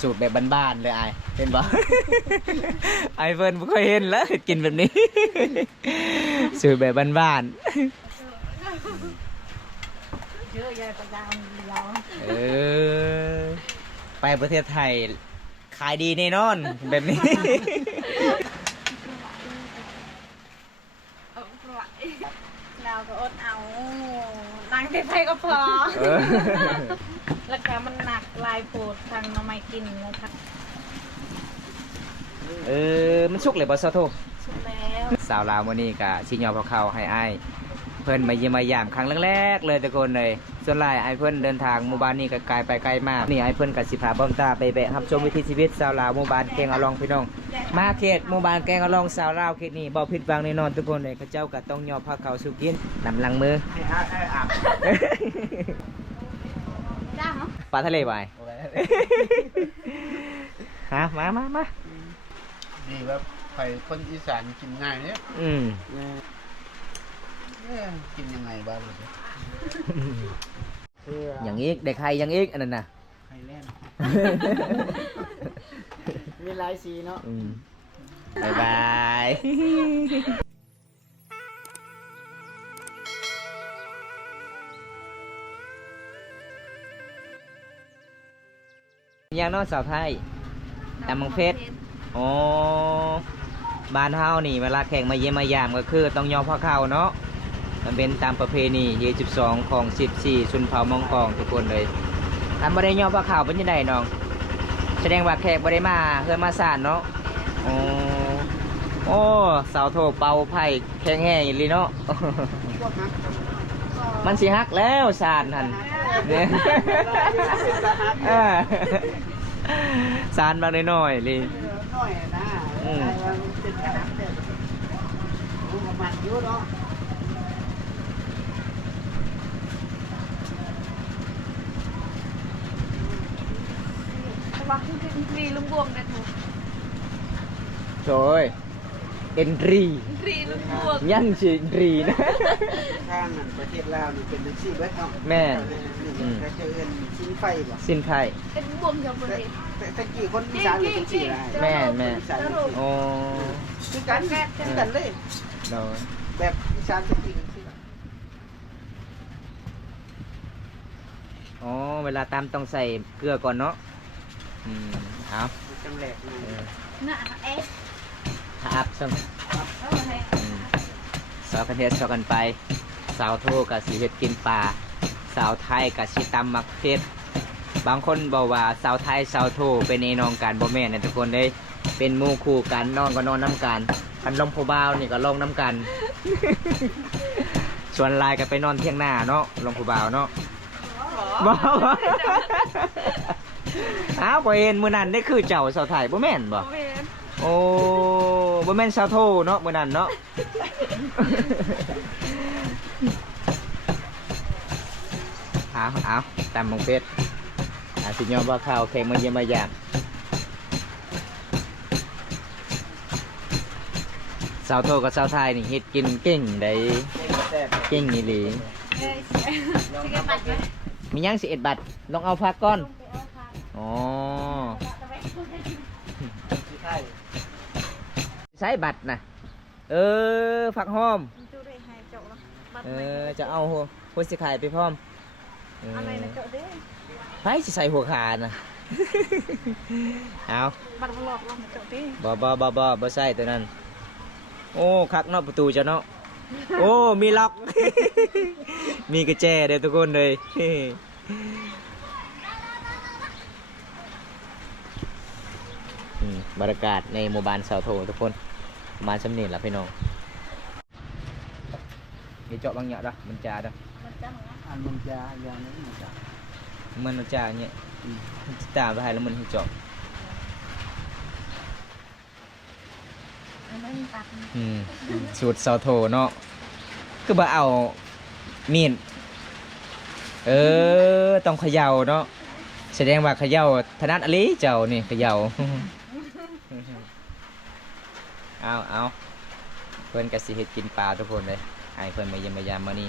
สูตรแบบบ้านๆเลยไอเห็นบ่ ไอเฟิร์นไม่เคยเห็นแล้วกินแบบนี้ สูตรแบบบ้านเยอะแยะประจำเราไปประเทศไทยขายดีแน่นอนแบบนี้ เราก็อดเอานั่งไปก็พอแล้วก็มันหนักลายโปดทางน้องไม่กินเลยค่ะมันสุกเลยบอสโทสุกแล้ว สาวลาววันนี้กะชิญยอพอเข้าให้อ้ายเพิ่นมาเยี่ยมมายามครั้งแรกๆเลยทุกคนเลยส่วนหลายไอ้เพิ่นเดินทางหมู่บ้านนี้ก็ไกลไปไกลมากนี่ไอ้เพิ่นกับสิพาบ้อมตาไปแบะรับชมวิถีชีวิตสาวลาวหมู่บ้านแกงอลองพี่น้องมาเขตหมู่บ้านแกงอลองสาวลาวเขตนี้บ่ผิดหวังแน่นอนทุกคนเลยเขาเจ้าก็ต้องยอมพักเขาสู่กินนำลังมือจ้าเหรอปลาทะเลไปฮะมาดีแบบไปคนอีสานกินง่ายเนี่ยกินยังไงบ้างเลยอย่างอีกเด็กไทยอย่างอีกอันนั้นน่ะไทยแลนด์มีหลายสีเนาะบ๊ายบายยังนอกสาวไทยตำมังเพชรอ๋อบ้านเฮานี่เวลาแข่งมาเยี่ยมมายามก็คือต้องยอมพ่อเข้าเนาะมันเป็นตามประเพณีที่12ของ14ชนเผ่ามองกองทุกคนเลยอันบ่ได้ยอมพ่อเข้าเป็นยังไงน้องแสดงว่าแขกบ่ได้มาเพื่อมาสานเนาะโอ้สาวโทเป่าไผ่แข็งแห้งอีหลีเนาะมันสิฮักแล้วสานนั่นเนี่ยสานบางน้อยๆเลยน้อยนะเป็นกระนับเด็ดมันเยอะเนาะว่ารีลุงบวงได้ถูกโจ้ยเอ็นรีลุงบวงยังสิรีนะข้างนั้นประเทศลาวนี่เป็นนักซีเวทเนาะแม่จะเจอเงินสิ้นไฟบ่สิ้นไฟเป็นบวงจากบริแต่กี่คนอีสานเป็นสี่ไรแม่โอ้คือกันเลยแบบอีสานจะกี่กันสิอ๋อเวลาตำต้องใส่เกลือก่อนเนาะเอาจังแหลกน่ะเอ๊ะอัพซ้ำสาวกันเทสสาวกันไปสาวโทกับสีเห็ดกินปลาสาวไทยกับสีตำมักเพชรบางคนบอกว่าสาวไทยสาวโทเป็นเอนองกันบ่แม่นนะทุกคนเลยเป็นหมู่คู่กันนอนก็นอนน้ำกันคันลมผู้บ่าวนี่ก็ลงน้ำกันส่วนลายก็ไปนอนเที่ยงหน้าเนาะลมผู้บ่าวเนาะบ่อ้าวบ่เห็นมื้อนั้นได้คือเจ้าสาวไทยบ่แม่นบ่โอ้บ่แม่นสาวโทเนาะมื้อนั้นเนาะเอาตามมงเพชรสิยอมว่าข้าวแข่งมาเยี่ยมมายามสาวโทกับสาวไทยนี่เฮ็ดกินเก่งได้เก่งนี่หลีมียัง11 บาทลองเอาพักก่อนอ๋อใช้บัตรนะผักหอมจะเอาหัวสิขายไปพร้อมอะไรนะเจ้าเด้ไผสิใส่หัวขานะเอาบัตรหลอกเราเจ้าเด้บ่ใส่ตัวนั้นโอ้คักเนาะประตูจะเนาะโอ้มีล็อกมีกระแจเด้อทุกคนเลยบรรยากาศในหมู่บ้านเสาโททุกคนมาสำเนียงละพี่น้องมีเจาะบางอย่างด้มันจ่าด้มันจะอย่างนี้มันจ่าเนี่ยตาไปให้แล้วมันเจาะสูตรเสาโทเนาะคือบ่เอามีดต้องเขย่าเนาะแสดงว่าเขย่าถนัดอะไรเจ้านี่เขย่าเอาเพื่อนกสิเฮ็ดกินปลาทุกคนเลยให้เพื่อนมาเยี่ยมมายามมานี่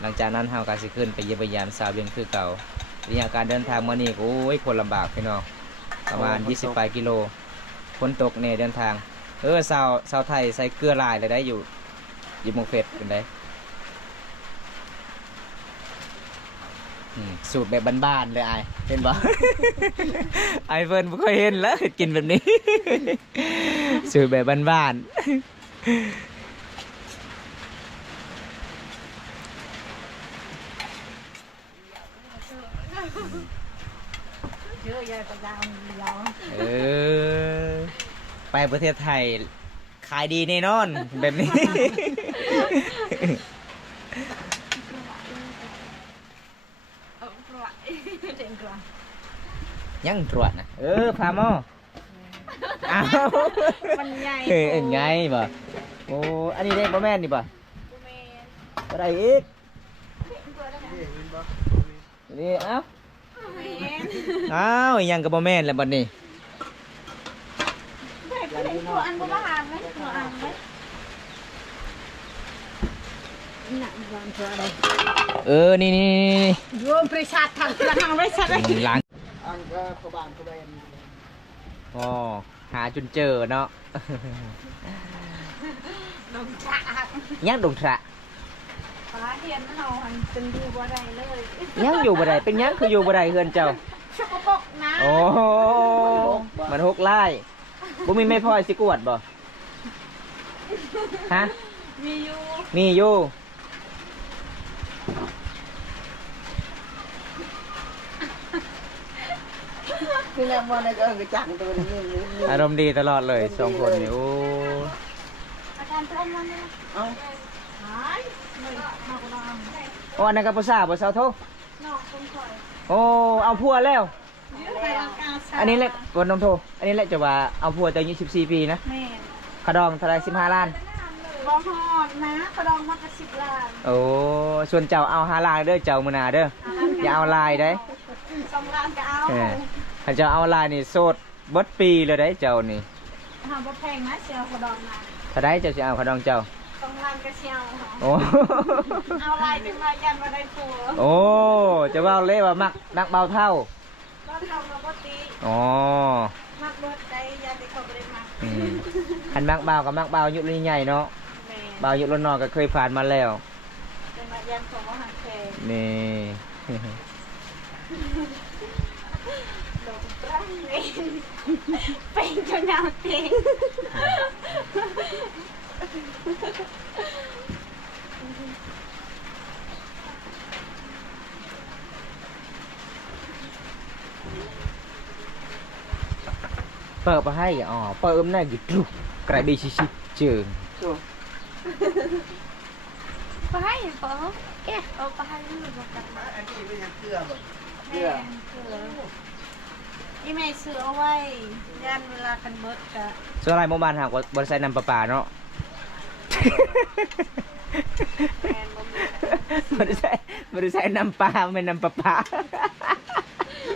หลังจากนั้นเฮากสิขึ้นไปเยี่ยมมายามสาวเวียงคือเก่าระยะการเดินทางมานี่โอ้ยคนลำบากพี่น้อง ประมาณ20 ปลายกิโลฝนตกเนี่ยเดินทางชาวไทยใส่เกลือลายเลยได้อยู่หมกเฟสเป็นไดสูตรแบบบ้านๆเลยไอเห็นบ่ ไอเฟิร์นไม่เคยเห็นแล้วกินแบบนี้ สูตรแบบบ้านๆ เยอะแยะประจำเดียว ไปประเทศไทยขายดีแน่นอนแบบนี้ เจ๋งกว่า ยังตรวจนะพาหมออ้าว มันใหญ่ ไงบ่โอ้อันนี้เด็กบ่แม่นนี่บ่บ่ได้อีกนี่เอ้ายังกับบ่แม่นแล้วบัดนี้ตัวอันก็มาหานไหมตัวอันไหมหนักกว่าตัวอะไรนี่โยมประชาทางทางประชาท ล้าง อันก็เขาบ้านเขาแบน อ๋อหาจนเจอเนาะ ดงชะ ยังดงทระ ฟ้าเทียนเฮาหันเป็นดูบ่ได้เลย ยังอยู่บ่ได้เป็นยังคืออยู่บ่ได้เฮือนเจ้า ชกปกนะ โอ้มันหกไล่บ่มีไม่พอสิกวดบ่ฮะ มีอยู่ มีอยู่ คือแล้วมันก็กระจังตัวนี้ อารมณ์ดีตลอดเลยสองคนนี่โอ้ อาจารย์ต้มมันนะ เอา หายไม่เอาก็ได้ โอ้อันนั้นก็บ่ทราบบ่สาวโท นอกคงคอย โอ้เอาผัวแล้ว ไปอากาศ อันนี้แหละบ่น้องโทอันนี้แหละจะว่าเอาผัวแต่อายุ14 ปีนะ แม่ ขดองเท่าไหร่15 ล้าน บ่ฮอดนะกระดองมากระ10 ล้าน โอ้ส่วนเจ้าเอา5 ล้านเด้อเจ้ามื้อหน้าเด้ออย่าเอาลายได้ 2 ล้านก็เอา ถ้าเจ้าเอาลายนี่โสดเบิดปีเลยได้เจ้านี่ หาบ่แพงนะเชียวกระดองนะ ถ้าได้เจ้าสิเอาขดองเจ้า 2 ล้านก็เชียว โอ้ เอาลายจังมายันมาได้ผัว โอ้จะว่าเล่ว่ามักนักเบาเท่า ก็ทำกับปกติ อ๋อ มักเบิดได้ยันได้เขาบ่ได้มัก คันมักเบากับมักเบายุรุ่นใหญ่เนาะ แม่ เบายุรุ่นน้อยก็เคยผ่านมาแล้ว จังมายันของบ่หักแพง นี่ ดอกรังเองเป็นจนเอาเอง เปิดมาให้อ๋อเปิดมหน้ากี่ทุกกระบี่ชิเจิง ตัว ไปเปล่าแกเอาไปให้ลูกกันมา อันนี้เป็นยังเกลือบ่ แม่เสืออีแม่ซื้อเอาไว้ยันเวลากันเบิดกะ ส่วนอะไรโมบานหากว่าบริษัทนำประปาเนาะ แมนบ่มี บริษัทนำปลาไม่นำประปา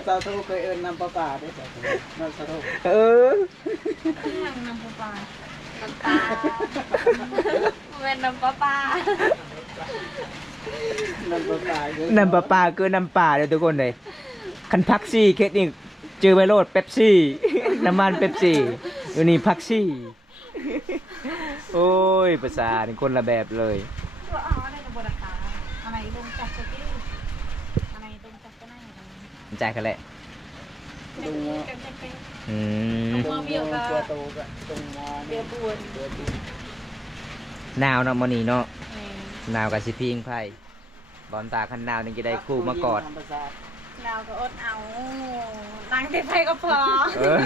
สาวทุกเคยเอิญนำปลาป่าได้สาวทุกนำสาวทุก เครื่องน้ำปลาน้ำตาแม่นน้ำปลา นำปลาป่าเยอะ นำประปาคือน้ำปลาเลยทุกคนเลยคันพักซี่เคสนี่เจอไวโรดเป๊ปซี่ น้ำมันเป๊ปซี่อยู่นี่พักซี่ โอ้ยภาษานี่คนละแบบเลย ตัวอ๋อได้กับบราคาอะไรลงจับสกี้อะไรลงจับก็ได้ ใจกันแหละ ตรงกันจะเป็น อืม ตรงตัวโตก็ตรงมอ เดือบวน หนาวเนาะมื้อนี้เนาะหนาวกับสิพิงไผ่บอลตาคันหนาวนี่จะได้คู่มากอด เราก็อดเอานั่งติดไฟก็พอ เออ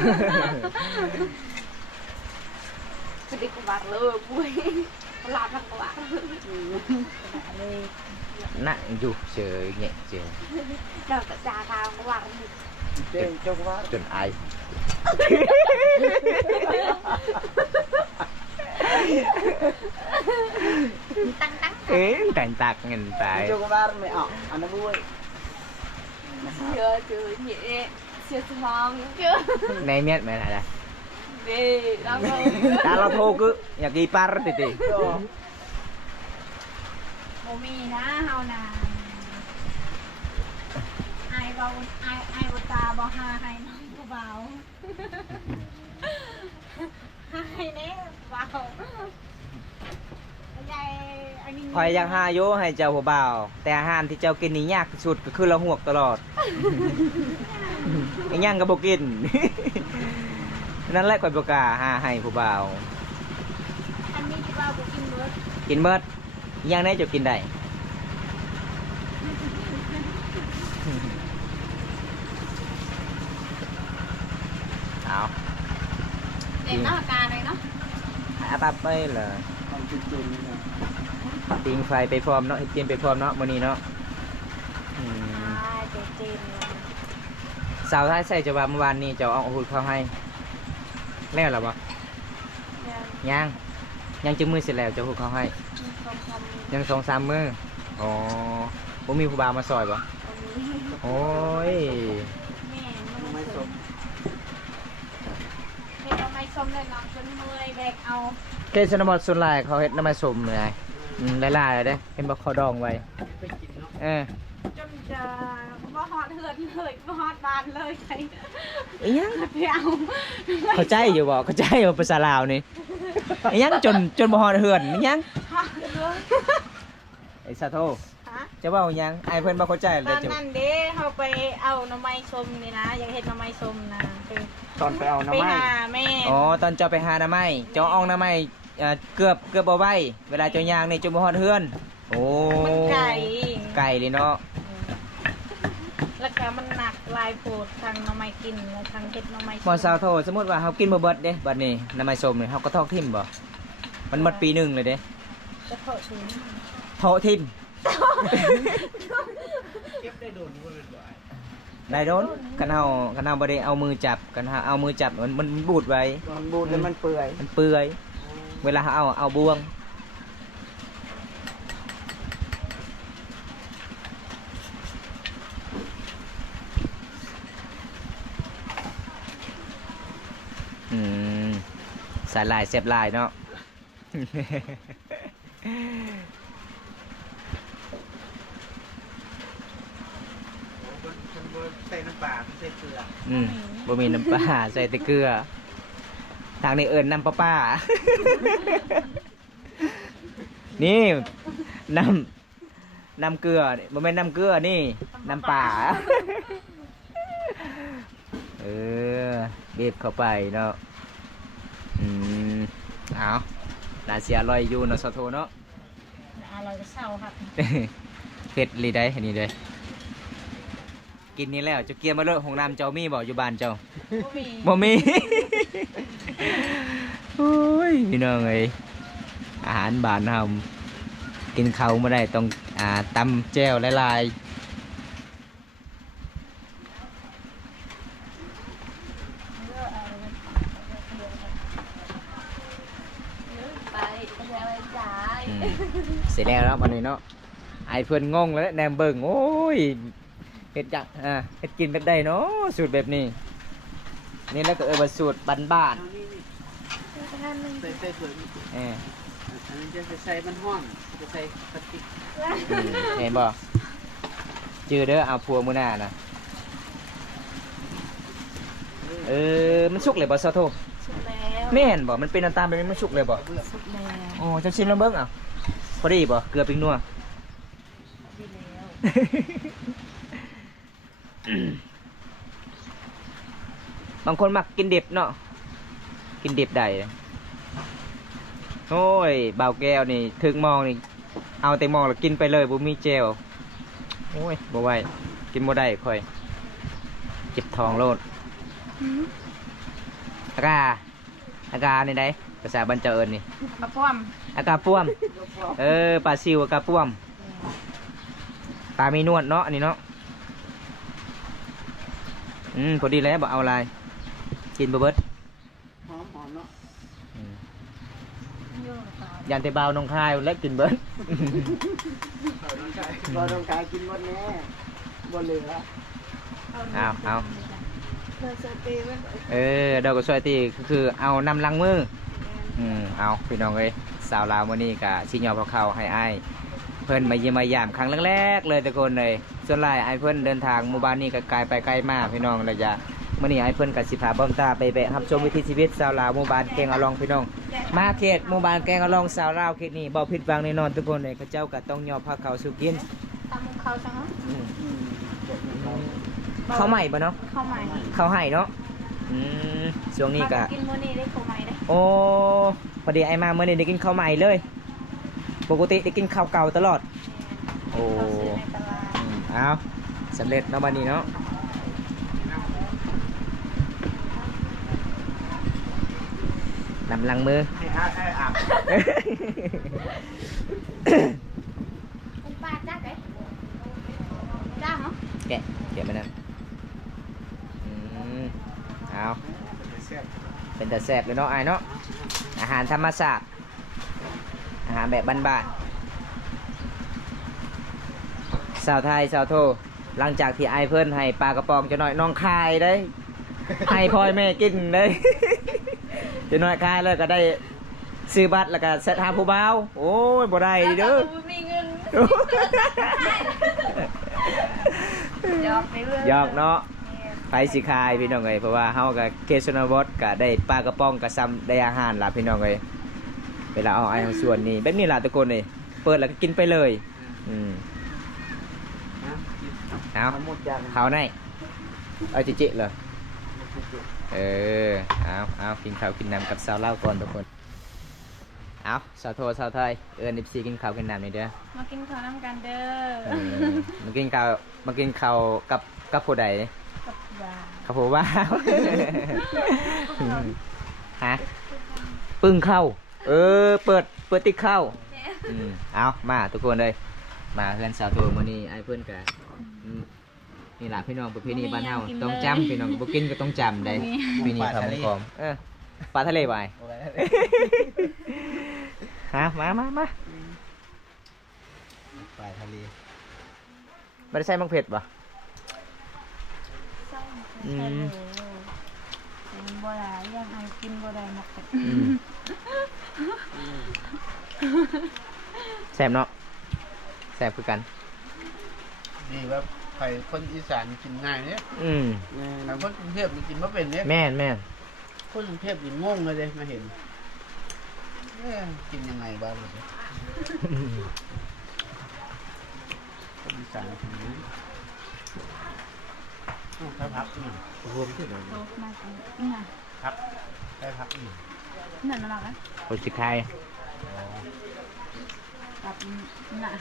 จะได้กบาดเลยบุ้ยหลาดทั้งกบาด นั่งอยู่เฉยเงี้ยเฉย เราจะจ่าทางกบาด เจ้าจงว่า จนไอ ตั้ง เอ๊ะแต่งตักเงินไป จงว่าไม่ออกอันนั้นด้วย เชื่อเจอเหี้ยเชื่อสมองเชื่อ ในเมียดไม่ได้ละ ดีแล้วก็ ตาเราโทรคืออยากกีปาร์ติติ โมมีนะเฮานาไอเบาไอตาบ่หาให้น้องโท ผู้เบาให้เน่เบาใหญ่อันนี้ คอยอยากหาโยให้เจ้าผู้บ่าวแต่อาหารที่เจ้ากินนี่ยากที่สุดก็คือเราหวกตลอด อีหยังก็บ่กิน นั่นแหละคอยบ่กล้าหาให้ผู้บ่าว อันนี้ที่เบาบ่กินเบิด กินเบิดอีหยังได้เจ้ากินได้ เอา เด็กนอกการเลยเนาะ อาปับไปเลย ต้องจุดๆนี่นะ ปิงไฟไปพร้อมเนาะเฮ็ดเตรียมไปพร้อมเนาะมื้อนี้เนาะอืม เจ๊จีนเลย สาวท้ายใส่จะว่าเมื่อวานนี้เจ้าเอาอาหุดเข้าให้แล้วเหรอบ่ยังยังจะมือเสร็จแล้วเจ้าหุดเข้าให้ยัง2-3 มื้ออ๋อบ่มีผู้บ่าวมาซอยบ่โอ้ย แม่ ไม่สม เฮ็ดเอาไม้ส้มเลยน้องจนเมื่อยแบกเอา เกษตรบดส่วนหลายเขาเฮ็ดน้ำมันสมเลยหลายๆเด้เห็นบ่เขาดองไว้ ไปกินเนาะ เออ จนจะบ่ฮอดเหือนเลยบ่ฮอดบ้านเลยใคร อีหยัง ไปเอา เข้าใจอยู่บ่เข้าใจอยู่ภาษาลาวนี่อีหยังจนบ่ฮอดเฮือนอีหยัง ฮอดเหือน ไอ้สาโท ฮะ จะเว้าอีหยังไอ้เพิ่นบ่เข้าใจ ต เลย อน จ้ะ นั้นเด้เขาไปเอาหน่อไม้ส้มนี่นะอยากเฮ็ดหน่อไม้ส้มนะไป ตอนไปเอา ไป น้ำมัน หาแม่ อ๋อตอนเจ้าไปหาหน้าไม้เจ้าเอาหน้าไม้เกือบบ่ไหวเวลาเจ้าย่างนี่จนบ่ฮอดเฮือน โอ้ มันไก่ ไก่เลยเนาะ แล้วก็มันหนักลายโพดทางหน่อไม้กินและทางเฮ็ดหน่อไม้ หมอสาวโทสมมุติว่าเฮากินบ่เบิดเด้บัดนี้หน้าไม้ส้มนี่เฮาก็ทอกทิ่มบ่มันหมดปีหนึงเลยเด้ จะเผาถึง ทอกทิ่ม เก็บได้โดนบ่เป็นบ่ ได้โดนกันเฮาบ่ได้เอามือจับกันเฮาเอามือจับมันบูดไว้ ตอนบูดแล้วมันเปื่อย มันเปื่อย เวลาเขาเอาบวงสายลายเสียบลายเนาะ ใส่น้ำปลาใส่เกลือ บ่มีน้ำปลาใส่แต่เกลือ ทางนี้เอิญน้ำป้า นี่น้ำเกลือบ่แม่นน้ำเกลือนี่น้ำป่า เออบีบเข้าไปเนาะเอาน่าเสียอร่อยอยู่เนาะสะโทเนาะ อร่อยก็เศร้าครับ เผ็ดลีได้อันนี้เลยกินนี่แล้วจะเกียร์มาเลยของน้ำเจ้ามีบ่อยู่บ้านเจ้า บ่มี บ่มี โอ้ยพี่น้องเอ้ยอาหารบ้านเฮากินข้าวมาได้ต้องตำแจ่วหลายๆเสร็จแล้วเนาะวันนี้เนาะไอ้เพื่อนงงแล้วแนมเบิ่งโอ้ยเฮ็ดจักเฮ็ดกินแบบใดเนาะสูตรแบบนี้นี่แล้วก็ว่าสูตรบ้าน เอานี่ใส่เกลือ ๆ อันนี้จะใส่มันห้อนจะใส่พลาสติก เห็นบ่จือเด้อเอาพัวมื้อหน้านะมันสุกเลยบ่ซะโท สุกแล้ว แม่นบ่มันเป็นน้ำตาลแบบนี้มันสุกเลยบ่ สุกแล้ว อ๋อจะชิมแล้วเบิ่งเอาพอดีบ่เกลือปิงนัว ดีแล้ว บางคนมักกินดิบเนาะกินดิบได้โอ้ยบ่าวแก้วนี่ถึงมองนี่เอาแต่มองแล้วกินไปเลยบ่มีแจวโอ้ยบ่ไหวกินบ่ได้ค่อยเจ็บท้องโลดอากานี่ได้ภาษาบ้านเจ้าเอิ้นนี่ มาป้อม อากาป้วมปลาซิวอากาป้วมปลามีนวดเนาะอันนี้เนาะพอดีแล้วบ่เอาอะไรกินบ่เบิด หอมเนาะ ยันแต่เบาน้องคายและกินเบิด รอต้องการกินหมดแน่บ่เหลือ เอา เลยสตีมัน ดอกกระสวยตีก็คือเอานำลังมือเอาพี่น้องเอ้ยสาวลาวมื้อนี้ก็สิยอพอเข้าให้อ้ายเพิ่นมาเยี่ยมมายามครั้งแรกๆเลยทุกคนเลยส่วนหลายอ้ายเพิ่นเดินทางหมู่บ้านนี้ก็ไกลไปไกลมาพี่น้องระยะ มื้อนี้ไอ้เพิ่นก็สิพาเบิ่มตาไปแวะรับชมวิถีชีวิตชาวลาวหมู่บ้านแกงอะลองพี่น้องมาเขตหมู่บ้านแกงอะลองชาวลาวเขตนี้บ่ผิดหวังแน่นอนทุกคนเลยเขาเจ้าก็ต้องยอมพาเขาวสู่กิน ตำเขาจังเนาะ ข้าวใหม่บ่เนาะ เข้าใหม่ ข้าวไห่เนาะช่วงนี้ก็ กินมื้อนี้ได้เข้าใหม่ได้ โอ้พอดีไอ้มาเมื่อนี้ได้กินข้าวใหม่เลย ปกติได้กินข้าวเก่าตลอด โอ้ เขาซื้อในตลาด เอาสำเร็จเนาะบัดนี้เนาะนำลังมือ ให้อาบ คุณป้าจ้าเด้จ้าเหรอ แกะไปนั่นเอาเป็นแต่แซ่บเลยเนาะไอ้เนาะอาหารธรรมชาติอาหารแบบบ้านๆสาวไทยสาวโทหลังจากที่ไอ้เพิ่นให้ปลากระป๋องจะหน่อยน้องคายได้ ให้พ่อแม่กินได้ จะหน่อยคายแล้วก็ได้ซื้อบัตรแล้วก็เซตหาผู้บ่าวโอ้ยบ่ได้เด้อ มีเงินยอกไปเรื่อย ยอกเนาะไปสิคายพี่น้องเอ้ยเพราะว่าเฮากับเคชนบดก็ได้ปลากระป๋องกับซ้ำได้อาหารล่ะพี่น้องเอ้ยเวลาเอาไอ้ของส่วนนี้แบบนี้ล่ะทุกคนนี่เปิดแล้วก็กินไปเลยเอา หมดจัง เขาไหนเอาจิๆเลยเอากินข้าวกินน้ำกับสาวเล่าวก่อนทุกคนเอาสาวโทสาวไทย14กินข้าวกินน้ำนี่เด้อ มากินข้าวน้ำกันเด้อ มากินข้าวกับผู้ใด กับบ้า ครับผมว่า ฮะปึ้งเข้าเปิดติ๊กเข้าเอามาทุกคนเลยมาเพื่อนสาวโทมื้อนี้ไอ้เพื่อนกันนี่ล่ะพี่น้องประเพณีบ้านเฮาต้องจำพี่น้องบ่กินก็ต้องจำได้ปีนี้ทำของปลาทะเลไปฮะมา ปลาทะเล ไม่ได้ใส่มังเผ็ดป่ะ ใช่บ่ได้ยังไงกินบ่ได้หมกเป็ด แซ่บเนาะแซ่บคือกัน ดีว่าใครคนอีสานกินง่ายเนี่ยแต่คนกรุงเทพมันกินไม่เป็นเนี่ย แม่น คนกรุงเทพกินงงเลยมาเห็นกินยังไงบ้างเลยคนอีสานกินนี้ถ้าพักนี่รวมที่ไหน โอ้มากินนี่ไง พักได้พักนี่ นั่นน่ะนะ โคชิคาย กับน่ะ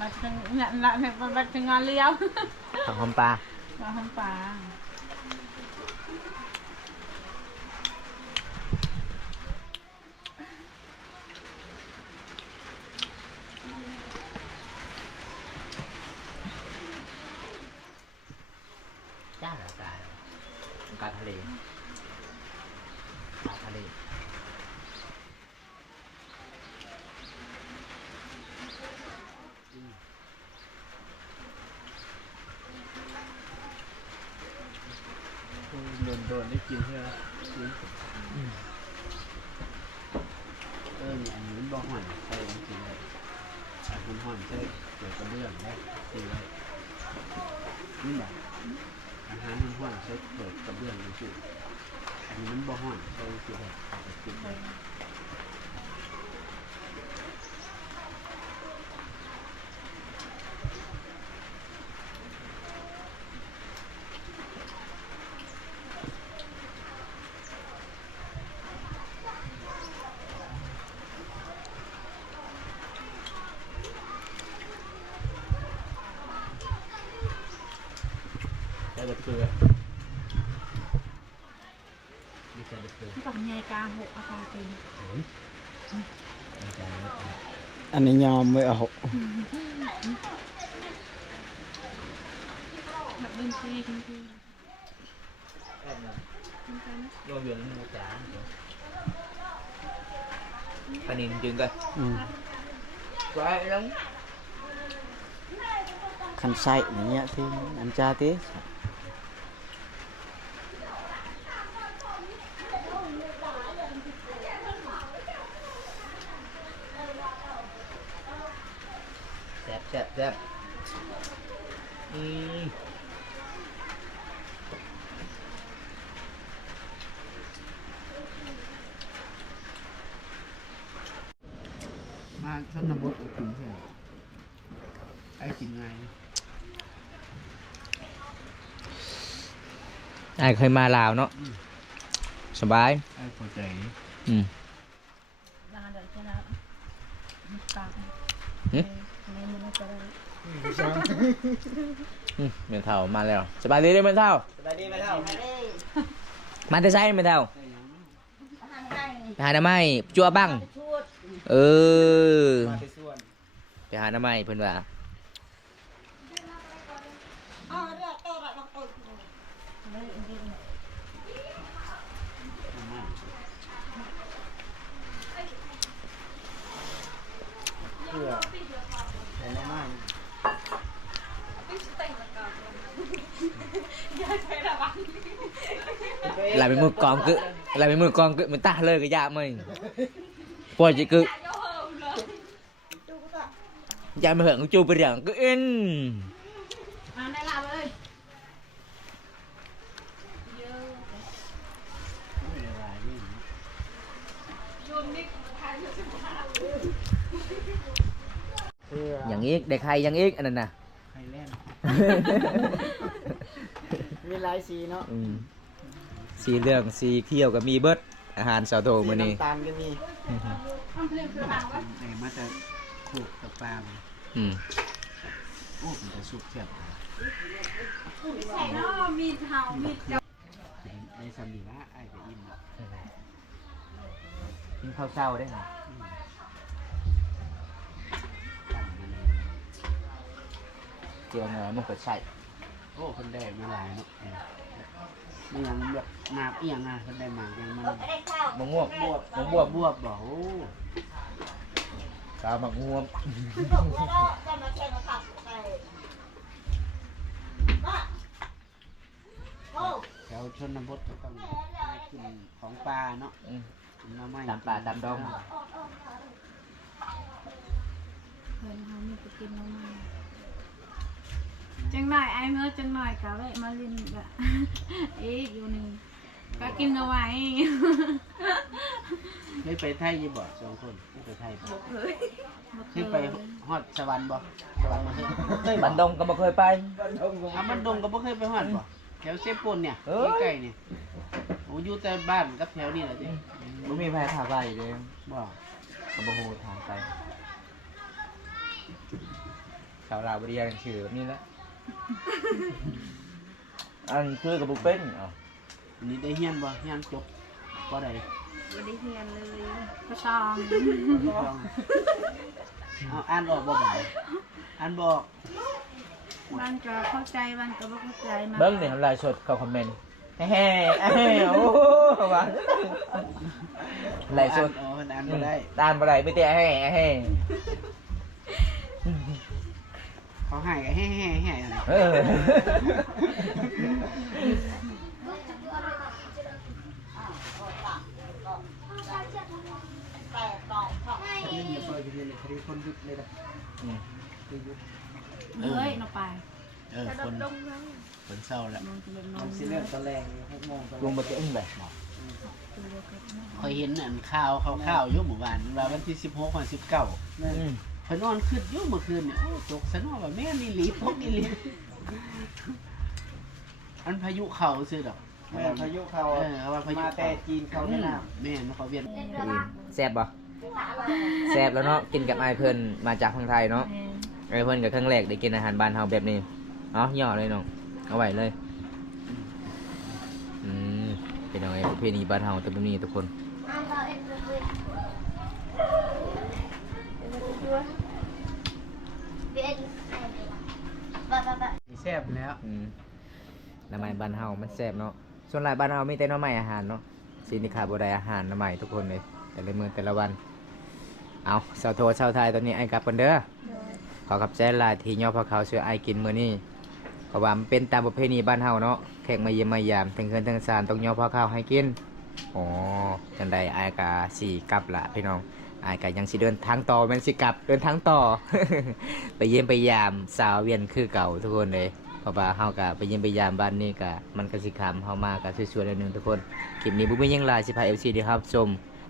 มาถึงเนี่ยละมาถึงงานเลี้ยว ผักหอมปลา มาทำปลา จ้าหรอกาทะเลโดนได้กินใช่ไหมอันนี้บ้องห่อนใช่จริงเลยมันห่อนใช่เกี่ยวกับเรื่องได้จริงเลยนี่แบบอาหารมันห่อนใช้เกิดกับเรื่องจริงอันนี้มันบ้องห่อนใช่จริงเลยจริงเลยเกลือมีแต่เกลือ กับใหญ่กลางหกอาคาเป็น อันนี้ยอมไม่เอา แบบเป็นซีจริง โยนเวียนมูจ๋าปลานิลจริงกันสวยลง คันไส้อย่างเงี้ยที่อันจ้าที่ แซ่บ ารชนบทกินใช่ไอ้กินไง ไอ้เคยมาลาวเนาะสบาย ไอ้พอใจ ร้านเดี๋ยวจะนะปากไม่รู้จะได้ เมือนเท่ามาแล้วสบายดีเลยเมือนเท่า สบายดีไหมเท่า มาแต่ไซเมือนเท่า ใช่ยัง ไปหาหน้าไม้จั่วบังเออ มาไปส่วน ไปหาหน้าไม้เพิ่นว่า เพื่อแต่ละไม้ ลายเป็นมือกองกึลายเป็นมือกองกึมันตาเลยก็ยากมั้ยปล่อยจิกึยายมาเหิงจูไปเรื่องก็เอ็น มาได้ลาเลยเยอะ หลายนี่ เพื่อ อย่างอีกเด็กใครอย่างอีกอันนั้นน่ะ ไข่แล่น มีหลายสีเนาะ สีเหลืองสีเขียวก็มีเบิดอาหารเสาโท สี มื้อนี้ น้ำตาลก็มี แต่มาจะขูดกับปลา อืม โอ้มันจะสุกแซ่บ ใส่เนาะมีเท้ามีเจ้า ในสามีละไอ้ไปอิ่ม กินข้าวเช้าได้ค่ะ ตั้งมัน เจียวเนื้อมันก็ใส่ โอ้คนได้มาหลายเนาะมันยังแบบหมากเอียงอ่ะคนได้หมากยังมัน มะม่วงมะม่วง บวบบอก กาวมะม่วง แถวชนบทก็ต้องกินของปลาเนาะกินมาไม่ ตามป่าตามดง เพิ่นเขามีไปกินมาใหม่จังหน่อยไอ้เมื่อจังหน่อยกะแวะมาลินกะ อีกอยู่นี่ก็กินเอาไว้ เคยไปไทยยี่บ่สองคนเคยไปไทยบ่ บ่ เคยไปฮอดสวรรค์บ่สวรรค์มาเคย บันดงก็บ่เคยไป อ่ะมันดงก็บ่เคยไปฮอดบ่แถวเซปูนเนี่ย เอ้ย ใกล้ๆเนี่ยโอ้อยู่แต่บ้านกับแถวนี้แหละจิ บ่มีไผพาไปเลย บ่ ก็บ่ฮู้ทางไปชาวลาวบ่ได้เรียนชื่อแบบนี้แหละอันคือกับบ่เป็นเอ้า อันนี้ได้เฮียนบ่เฮียนจบบ่ได้ บ่ได้เรียนเลยก็ชอง เอาอ่านออกบ่บ่อ่านบอก มันก็เข้าใจมันก็บ่เข้าใจมา เบิ้งนี่ทำลายสดเขาคอมเมนต์แฮ่โอ้โหว่าไลฟ์สด อ๋อมันอ่านบ่ได้ ตามอะไรไม่เตะแฮ่ เขาให้ก็แฮ่ๆๆอะไร เออ นี่อย่าเปิดไปเลยคดีคนยุดเลยนะคือยุด เอ้ยเนาะไป คนเศร้าแล้ว มันก็เป็นน มัน ม สิเลือกตะแรง6 โมงตะแร ลุง ง มาเตะอึ้งแบบหมอ คอยเห็นอันข่าวอยู่หมู่บ้านว่าวันที่16วัน19 แม่น พนอนขึ้นอยู่เมื่อคืนเนี่ยโอ้ตกสนอว่าแม่นี่หลีพกนี่หลีอันพายุเข้าซื่อดอก แม่นพายุเข้า ว่าพายุ มาแต่จีนเข้าแม่น้ แม่นเขาเวียน แซ่บบ่แซ่บแล้วเนาะกินกับไอ้เพิ่นมาจากทางไทยเนาะไอ้เพิ่นกับครั้งแรกได้กินอาหารบ้านเฮาแบบนี้เนาะย่อเลยน้องเอาไว้เลยเป็นยังไงประเพณีบ้านเฮาแต่แบบนี้ทุกคน แซ่บแล้ว หน้ำไม้บ้านเฮามันแซ่บเนาะส่วนหลายบ้านเฮามีแต่หน้ำไม้อาหารเนาะสิ่งที่ขาดบ่ได้อาหารหน้ำไม้ทุกคนเลยแต่ละมื้อแต่ละวันเอาเสาโทเสาไทยตอนนี้ไอ้กลับกันเด้อขอขับใจหลายที่ย่อพะเขาช่วยไอ้กินมื้อนี้เพราะว่ามันเป็นตามประเพณีบ้านเฮาเนาะแขกมาเยี่ยมมายามทั้งเคืนทั้งซานต้องย่อพะเขาให้กินอ๋อจังใดไอ้กะสิกลับละพี่น้องไอ้กะยังสิเดินทางต่อแม่นสิกลับเดินทางต่อ ไปเยี่ยมไปยามสาวเวียนคือเก่าทุกคนเลยเพราะว่าเฮากะไปเยี่ยมไปยามบ้านนี้กะมันก็สิขามเฮามากะสวยๆนิดนึงทุกคนคลิปนี้บ่มีหยังหลายสิพา FC ดีครับชม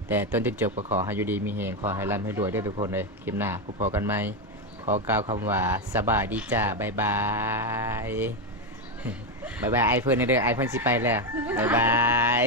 แต่ต้นจนจบก็ขอให้อยู่ดีมีแฮงขอให้ร่ำให้รวยด้วยทุกคนเลยคลิปหน้าพบกันใหม่ขอกล่าวคำว่าสบายดีจ้าบ๊ายบายบ๊ายบายไอเพิ่นเด้อไอเพิ่นสิไปแล้วบ๊ายบาย